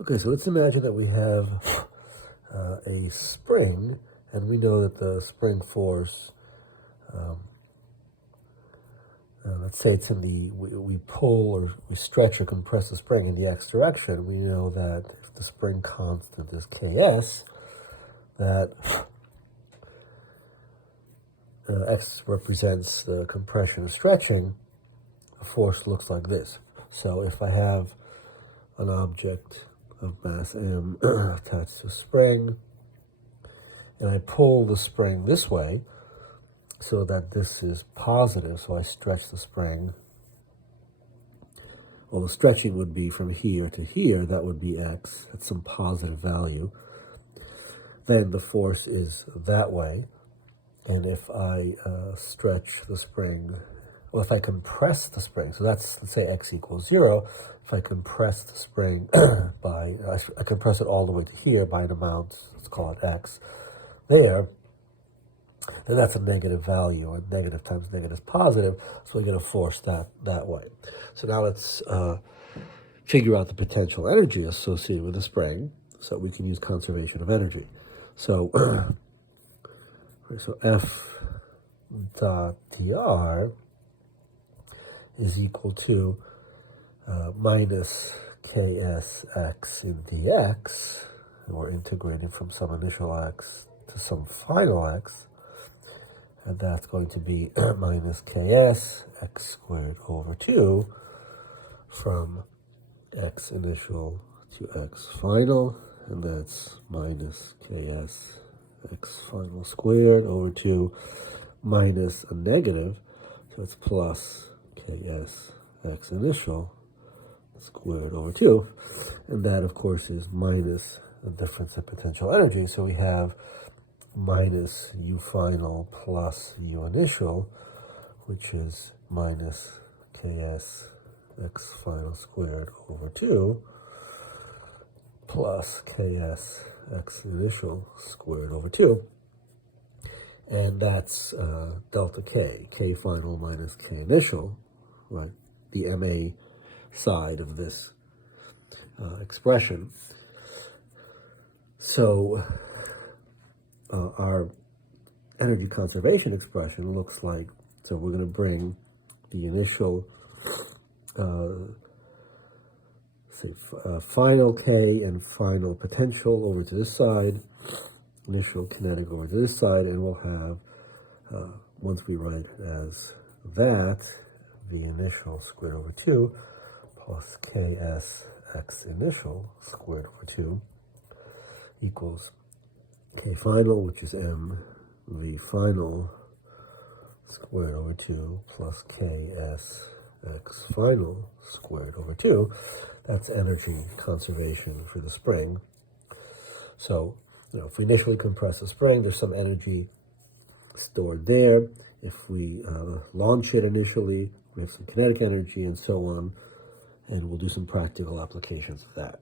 Okay, so let's imagine that we have a spring, and we know that the spring force, let's say it's in we pull or we stretch or compress the spring in the x direction. We know that if the spring constant is Ks, that x represents the compression and stretching, the force looks like this. So if I have an object of mass m attached to a spring, and I pull the spring this way so that this is positive, so I stretch the spring. Well, the stretching would be from here to here, that would be x, that's some positive value. Then the force is that way, and if I stretch the spring, well, if I compress the spring, so that's, let's say x equals 0, if I compress the spring by, I compress it all the way to here by an amount, let's call it x, there, then that's a negative value, and negative times negative is positive, so we get a force that way. So now let's figure out the potential energy associated with the spring, so we can use conservation of energy. So, so F dot dr is equal to minus ksx in dx, and we're integrating from some initial x to some final x, and that's going to be minus ks x squared over 2 from x initial to x final, and that's minus ks x final squared over 2 minus a negative, so it's plus ks x initial squared over 2, and that of course is minus the difference in potential energy, so we have minus u final plus u initial, which is minus ks x final squared over 2 plus ks x initial squared over 2, and that's delta k final minus k initial, right, the MA side of this expression. So our energy conservation expression looks like, so we're going to bring the initial final K and final potential over to this side, initial kinetic over to this side, and we'll have, once we write it as that, the initial squared over 2 plus ks x initial squared over 2 equals k final, which is m v final squared over 2 plus ks x final squared over 2. That's energy conservation for the spring. So, if we initially compress a spring, there's some energy stored there. If we launch it initially, we have some kinetic energy and so on, and we'll do some practical applications of that.